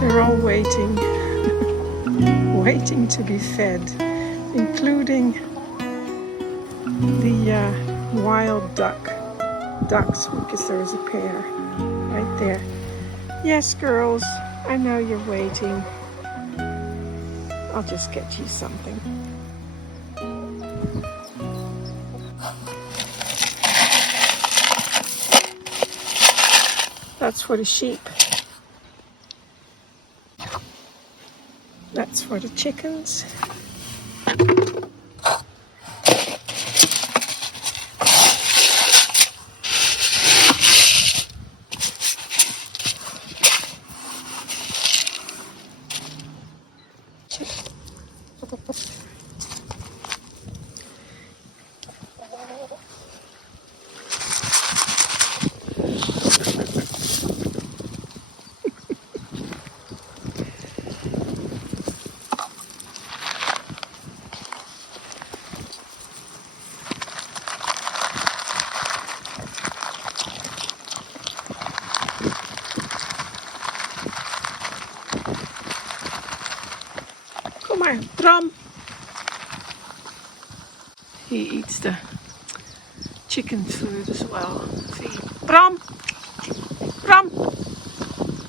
They're all waiting, waiting to be fed, including the wild ducks, because there was a pair right there. Yes, girls, I know you're waiting. I'll just get you something. That's for the sheep. That's for the chickens. Kom maar, Bram. He eats the chicken food as well. Feed. Bram. Bram.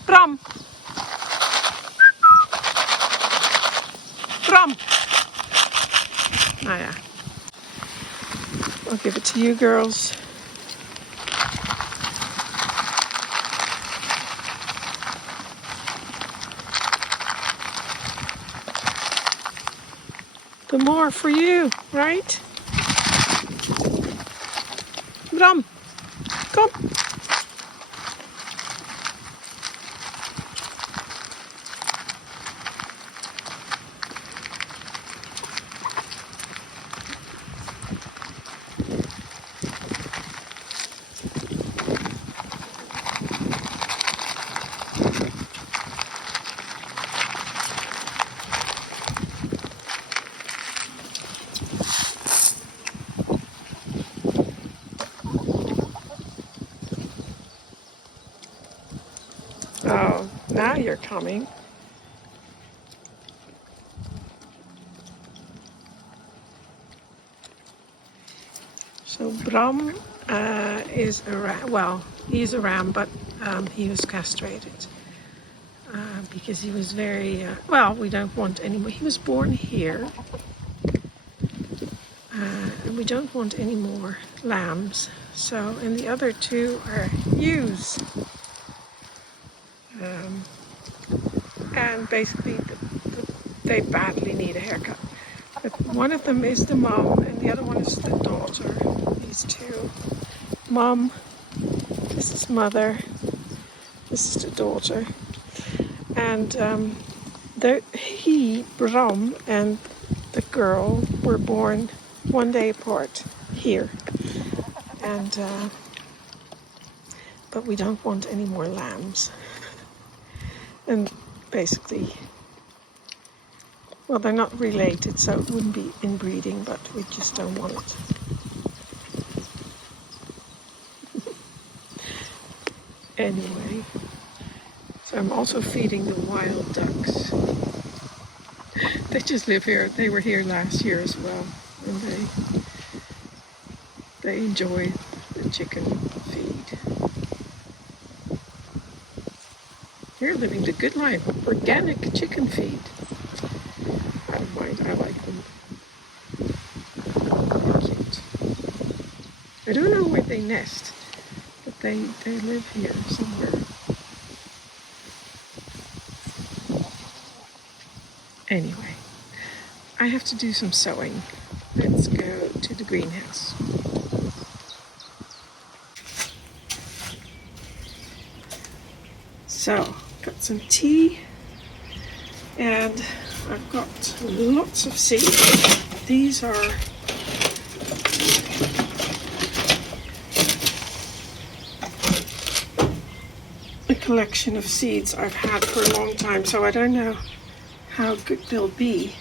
Bram. Bram. Nou ja. I'll give it to you girls. The more for you, right? Bram, kom. Oh, now you're coming. So Bram is a ram. Well, he's a ram, but he was castrated because he was very, well, we don't want any more. He was born here. And we don't want any more lambs. So, and the other two are ewes. And basically they badly need a haircut. But one of them is the mom and the other one is the daughter. These two. Mom, this is mother, this is the daughter. And Bram and the girl were born one day apart here. And but we don't want any more lambs. And basically, well, they're not related, so it wouldn't be inbreeding, but we just don't want it. Anyway, so I'm also feeding the wild ducks. They just live here. They were here last year as well, and they enjoy the chicken feed. You're living the good life. Organic chicken feed. I don't mind. I like them. They're cute. I don't know where they nest, but they live here somewhere. Anyway, I have to do some sewing. Let's go to the greenhouse. So, got some tea and I've got lots of seeds. These are a collection of seeds I've had for a long time, so I don't know how good they'll be.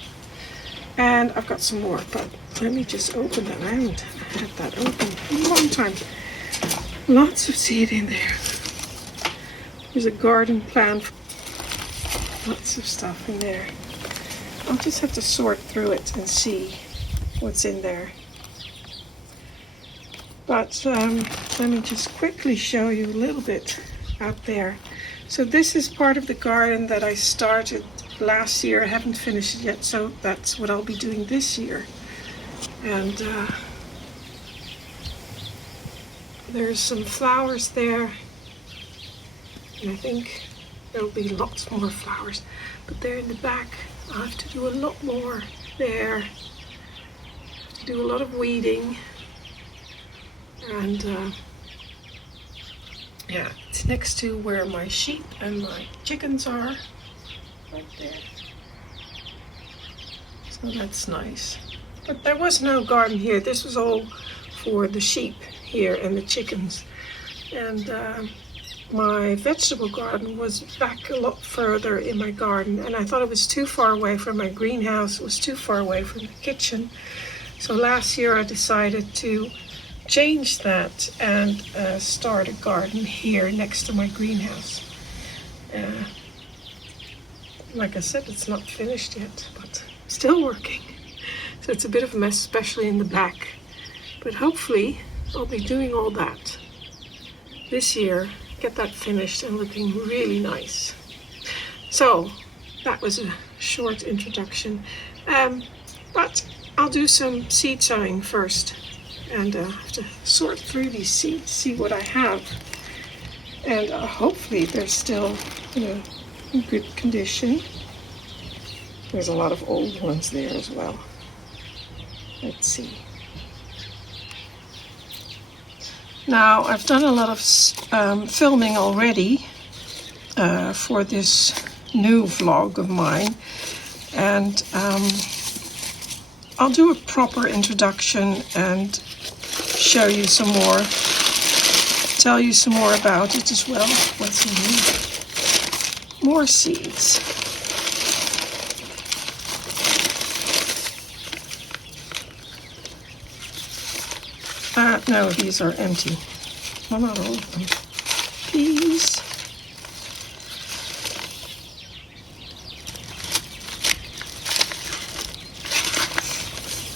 And I've got some more, but let me just open that. I haven't had that open in a long time. Lots of seed in there. There's a garden plan. Lots of stuff in there. I'll just have to sort through it and see what's in there. But let me just quickly show you a little bit out there. So this is part of the garden that I started last year. I haven't finished it yet, so that's what I'll be doing this year. And there's some flowers there, and I think there'll be lots more flowers, but they're in the back. I'll have to do a lot more there. I have to do a lot of weeding, and yeah, it's next to where my sheep and my chickens are, right there. So that's nice. But there was no garden here. This was all for the sheep here and the chickens. And my vegetable garden was back a lot further in my garden, and I thought it was too far away from my greenhouse. It was too far away from the kitchen. So last year I decided to change that and start a garden here next to my greenhouse. Like I said, it's not finished yet, but still working. So it's a bit of a mess, especially in the back. But hopefully I'll be doing all that this year, get that finished and looking really nice. So that was a short introduction. But I'll do some seed sowing first. And have to sort through these seeds, see what I have. And hopefully they're still, in good condition. There's a lot of old ones there as well. Let's see. Now, I've done a lot of filming already for this new vlog of mine. And I'll do a proper introduction and show you some more, tell you some more about it as well. What's in here? More seeds. No, these are empty. Well, not all of them. These.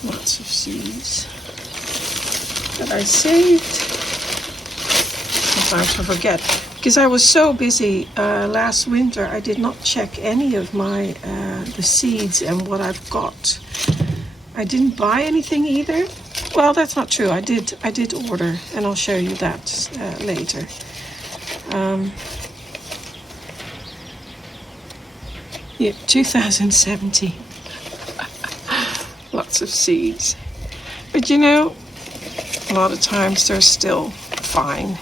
Lots of seeds that I saved. Sometimes I forget, because I was so busy last winter. I did not check any of my the seeds and what I've got. I didn't buy anything either. Well, that's not true. I did order, and I'll show you that later. Yeah, 2017. Lots of seeds. But a lot of times they're still fine.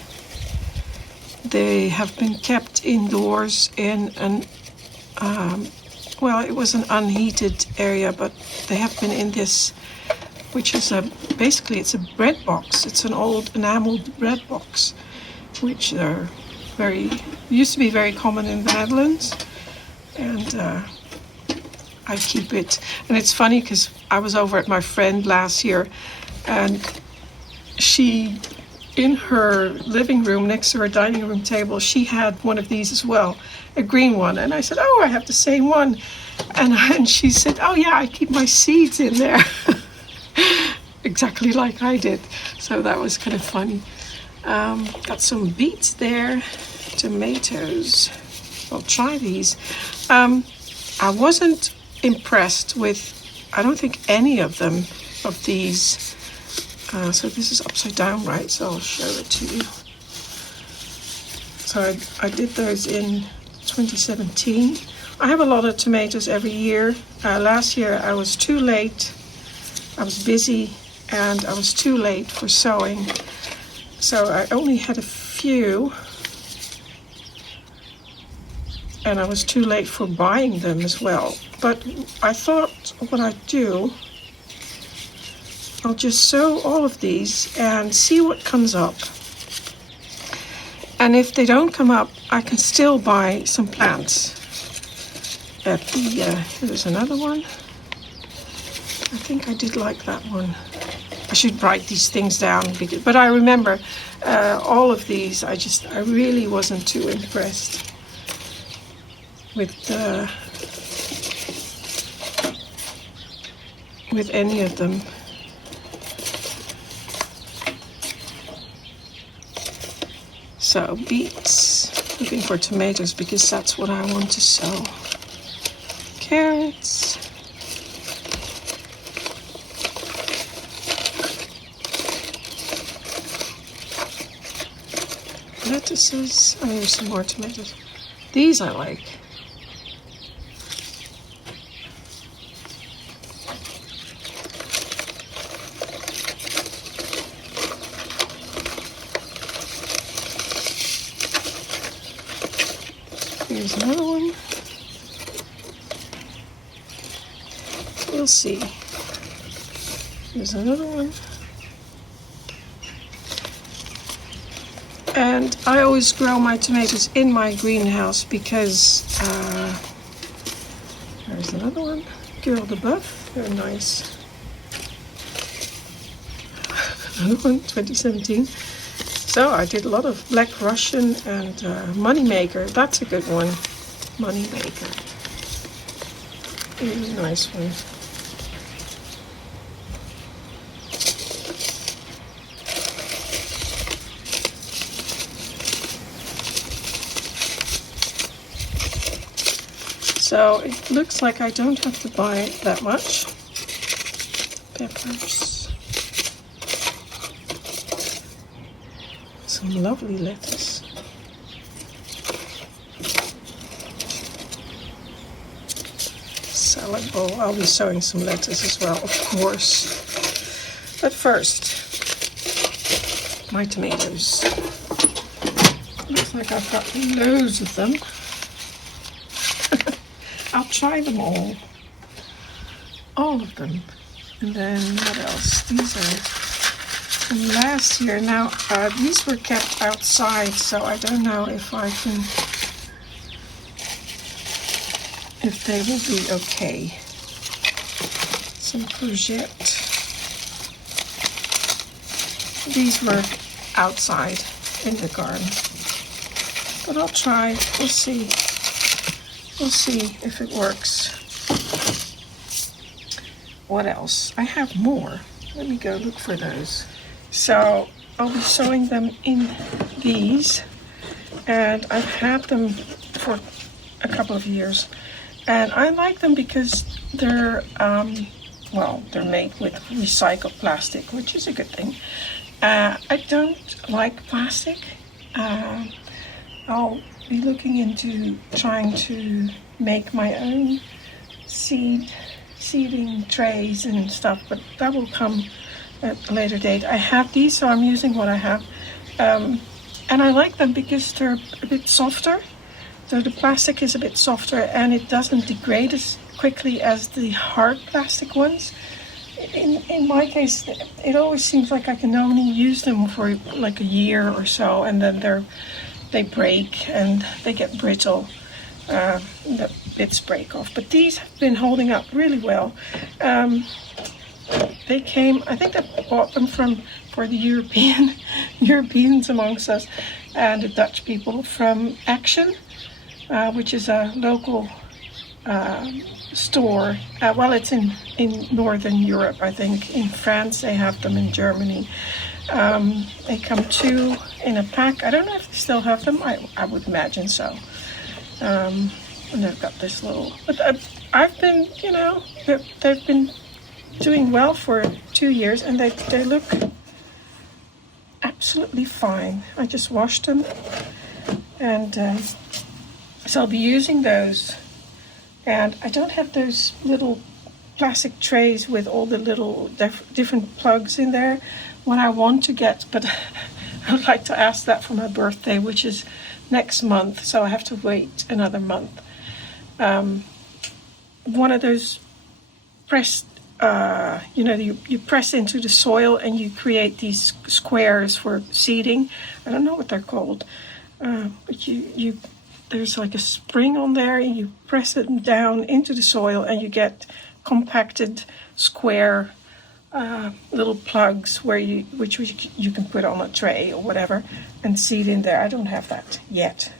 They have been kept indoors in it was an unheated area, but they have been in this, which is basically it's a bread box. It's an old enameled bread box, which are used to be very common in the Netherlands. And I keep it. And it's funny because I was over at my friend last year, and she, in her living room next to her dining room table, she had one of these as well, a green one. And I said, oh, I have the same one. And she said, oh yeah, I keep my seeds in there. Exactly like I did. So that was kind of funny. Got some beets there, tomatoes. I'll try these. I wasn't impressed with, I don't think any of them, of these. So this is upside down, right? So I'll show it to you. So I did those in 2017. I have a lot of tomatoes every year. Last year I was too late. I was busy and I was too late for sowing. So I only had a few. And I was too late for buying them as well. but I thought what I'd do, I'll just sow all of these and see what comes up. And if they don't come up, I can still buy some plants at the, here's another one. I think I did like that one. I should write these things down, but I remember all of these. I really wasn't too impressed with any of them. So beets, looking for tomatoes because that's what I want to sow. Carrots. Lettuces. Oh, here's some more tomatoes. These I like. Here's another one. We'll see. Here's another one. And I always grow my tomatoes in my greenhouse because there's another one. Girl de Boeuf, they're nice. Another one, 2017. So I did a lot of Black Russian and Moneymaker. That's a good one. Moneymaker. Really nice one. So it looks like I don't have to buy that much. Peppers. Some lovely lettuce. Salad bowl. I'll be sowing some lettuce as well, of course. But first, my tomatoes. Looks like I've got loads of them. I'll try them all of them. And then what else? These are from last year. Now these were kept outside, so I don't know if they will be okay. Some courgette. These were outside in the garden, but I'll try. We'll see. We'll see if it works. What else? I have more. Let me go look for those. So I'll be sewing them in these, and I've had them for a couple of years, and I like them because they're they're made with recycled plastic, which is a good thing. I don't like plastic. I'll be looking into trying to make my own seeding trays and stuff, but that will come at a later date. I have these, so I'm using what I have, and I like them because they're a bit softer. So the plastic is a bit softer and it doesn't degrade as quickly as the hard plastic ones. In my case, it always seems like I can only use them for like a year or so, and then they break and they get brittle. The bits break off. But these have been holding up really well. They came, I think I bought them for the Europeans amongst us and the Dutch people from Action, which is a local store. Well, it's in Northern Europe, I think. In France, they have them. In Germany. They come 2 in a pack. I don't know if they still have them. I would imagine so. And they've got this little, but I've been, they've been doing well for 2 years, and they look absolutely fine. I just washed them, and so I'll be using those. And I don't have those little plastic trays with all the little different plugs in there. What I want to get, but I would like to ask that for my birthday, which is next month, so I have to wait another month. one of those pressed, you press into the soil and you create these squares for seeding. I don't know what they're called, but there's like a spring on there, and you press it down into the soil and you get compacted square little plugs which you can put on a tray or whatever and seed in there. I don't have that yet.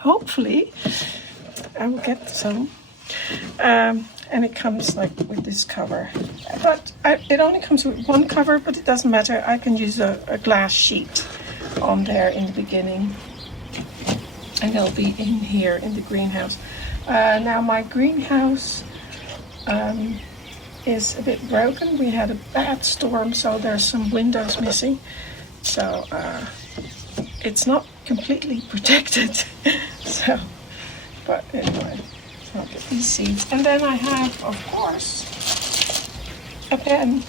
Hopefully I will get some. And it comes like with this cover, but it only comes with one cover, but it doesn't matter. I can use a glass sheet on there in the beginning, and it'll be in here in the greenhouse. Now my greenhouse is a bit broken. We had a bad storm, so there's some windows missing, so it's not completely protected. So, but anyway, I'll get these seeds, and then I have, of course, a pen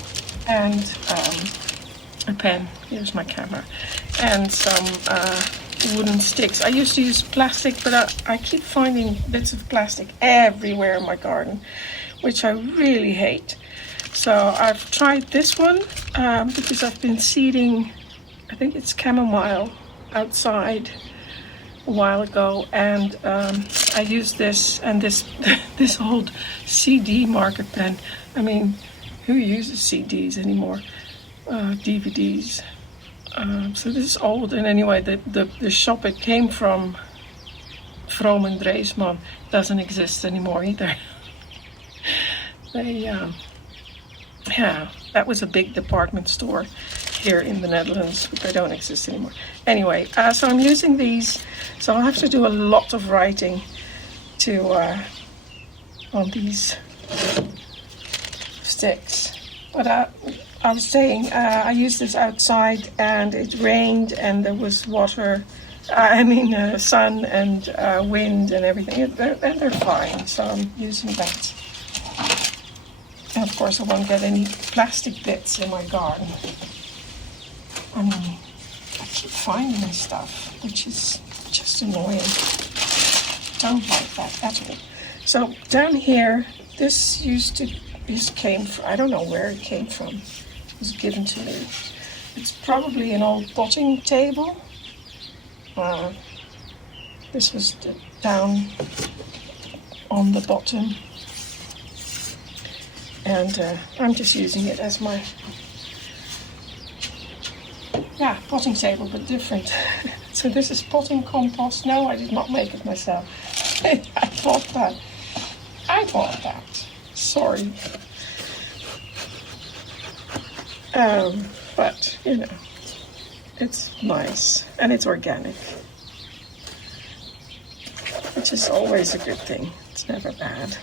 and a pen. Here's my camera, and some wooden sticks. I used to use plastic, but I keep finding bits of plastic everywhere in my garden, which I really hate. So I've tried this one because I've been seeding, I think it's chamomile, outside a while ago, and I used this and this this old CD marker pen. I mean, who uses CDs anymore? DVDs. So this is old, and anyway, the shop it came from, Vroom and Dreesman, doesn't exist anymore either. Yeah, that was a big department store here in the Netherlands, but they don't exist anymore. Anyway, so I'm using these, so I'll have to do a lot of writing on these sticks. But I was saying, I used this outside, and it rained, and there was water, sun and wind and everything, and they're fine, so I'm using that. And of course I won't get any plastic bits in my garden. I mean, I keep finding stuff, which is just annoying. Don't like that at all. So down here, this came from, I don't know where it came from. It was given to me. It's probably an old potting table. This was down on the bottom. And I'm just using it as my potting table, but different. So this is potting compost. No, I did not make it myself. I bought that. Sorry. But it's nice, and it's organic, which is always a good thing. It's never bad.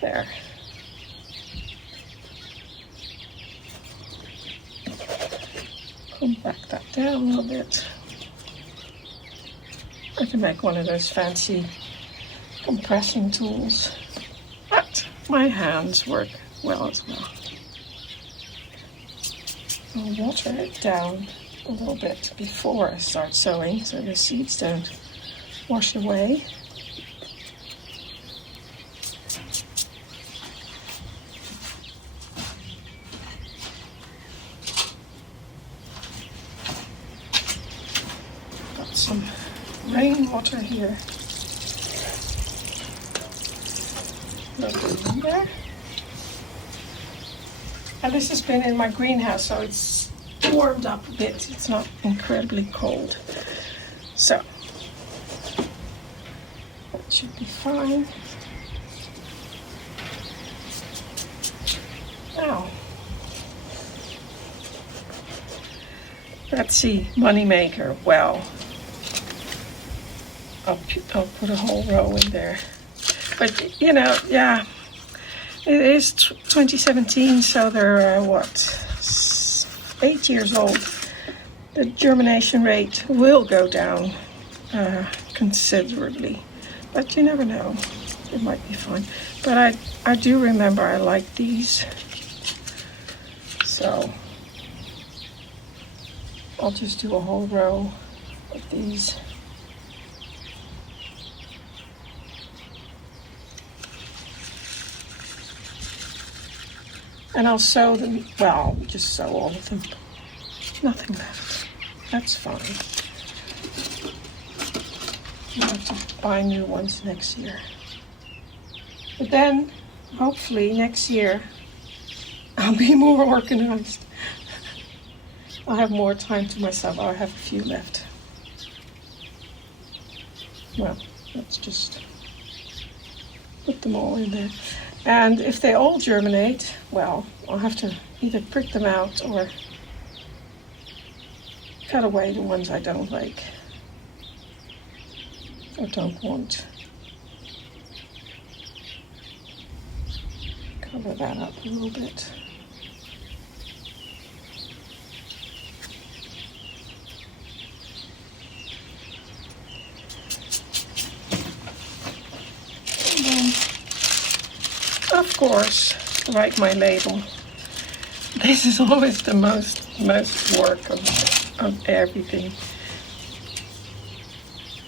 There. Compact that down a little bit. I can make one of those fancy compressing tools, but my hands work well as well. I'll water it down a little bit before I start sowing, so the seeds don't wash away. Some rainwater here. In there. And this has been in my greenhouse, so it's warmed up a bit. It's not incredibly cold. So that should be fine. Now, let's see, moneymaker. Well, I'll put a whole row in there. But, it is 2017, so they're, 8 years old. The germination rate will go down considerably. But you never know. It might be fine. But I do remember I like these. So I'll just do a whole row of these. And I'll sow them, well, just sow all of them. Nothing left. That's fine. I'll have to buy new ones next year. But then, hopefully, next year, I'll be more organized. I'll have more time to myself. I'll have a few left. Well, let's just put them all in there. And if they all germinate, well, I'll have to either prick them out or cut away the ones I don't like or don't want. Cover that up a little bit. And then, of course, write my label. This is always the most work of everything.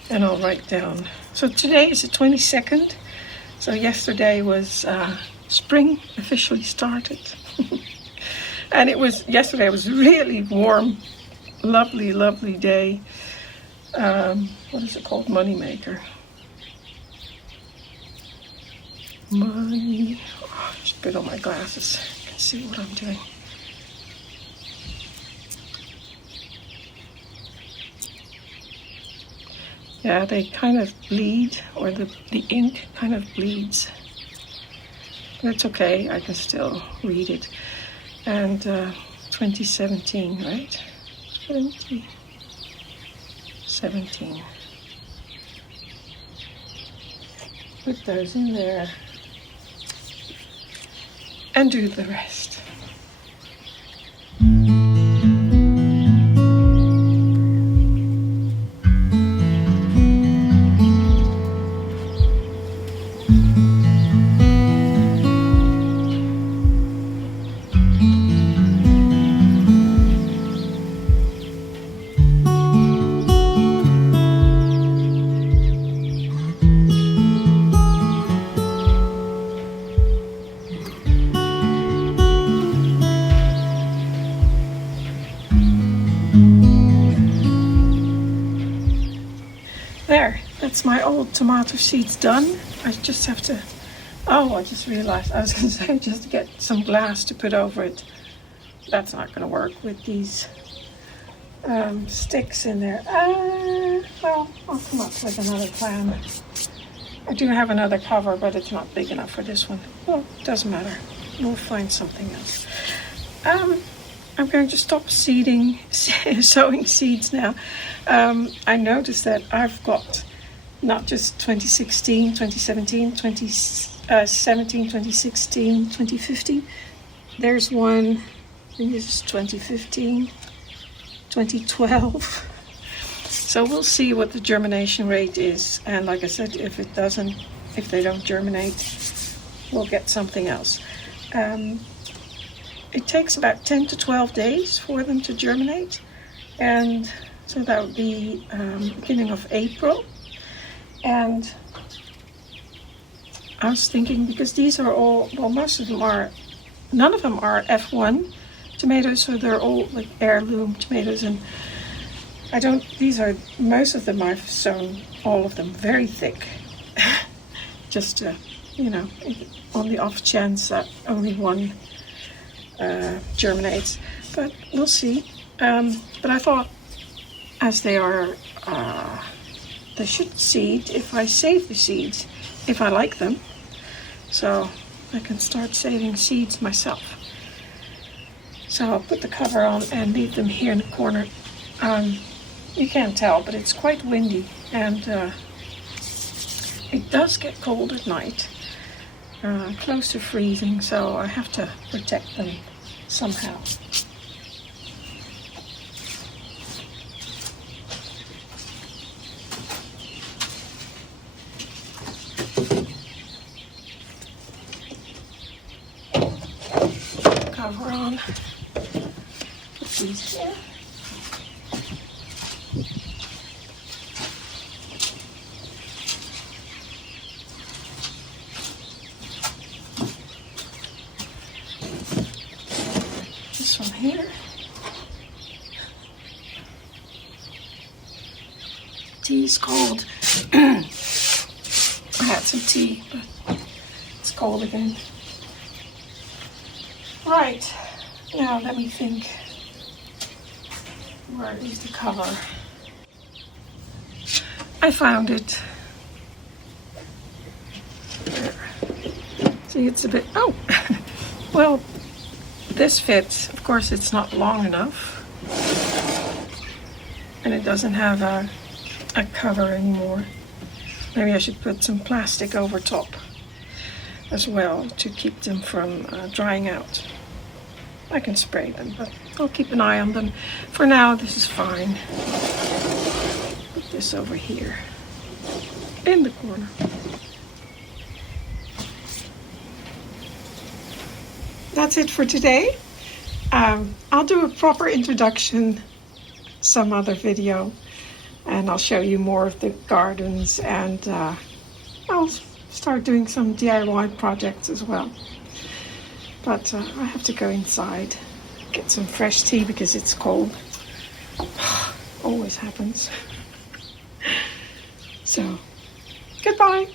And I'll write down. So today is the 22nd. So yesterday was spring officially started. And yesterday was really warm, lovely, lovely day. What is it called? Moneymaker. Money. Oh, I should put on my glasses. I can see what I'm doing. Yeah, they kind of bleed, or the ink kind of bleeds. That's okay, I can still read it. And 2017, right? 2017. Put those in there. And do the rest. There, that's my old tomato seeds done. I just have to, I just realized I was going to say just to get some glass to put over it. That's not going to work with these sticks in there. Well, I'll come up with another plan. I do have another cover, but it's not big enough for this one. Well, it doesn't matter. We'll find something else. I'm going to stop sowing seeds now. I noticed that I've got not just 2016, 2017, 2017, 2016, 2015. There's one, I think this is 2015, 2012. So we'll see what the germination rate is. And like I said, if they don't germinate, we'll get something else. It takes about 10 to 12 days for them to germinate, and so that would be beginning of April. And I was thinking, because these are all, well, most of them are, none of them are F1 tomatoes, so they're all like heirloom tomatoes, and most of them I've sown, all of them, very thick, just to, on the off chance that only one germinates, but we'll see. But I thought, as they are, they should seed if I save the seeds, if I like them, so I can start saving seeds myself. So I'll put the cover on and leave them here in the corner. You can't tell, but it's quite windy, and it does get cold at night, close to freezing, so I have to protect them somehow. Cover on. Put these here. here. Tea's cold. I had some tea, but it's cold again. Right, now let me think. Where is the cover? I found it. There. See, it's a bit, oh, well, this fits. Of course, it's not long enough. And it doesn't have a cover anymore. Maybe I should put some plastic over top as well to keep them from drying out. I can spray them, but I'll keep an eye on them. For now, this is fine. Put this over here in the corner. That's it for today. I'll do a proper introduction some other video, and I'll show you more of the gardens, and I'll start doing some DIY projects as well. But I have to go inside, get some fresh tea because it's cold. Always happens. So, goodbye.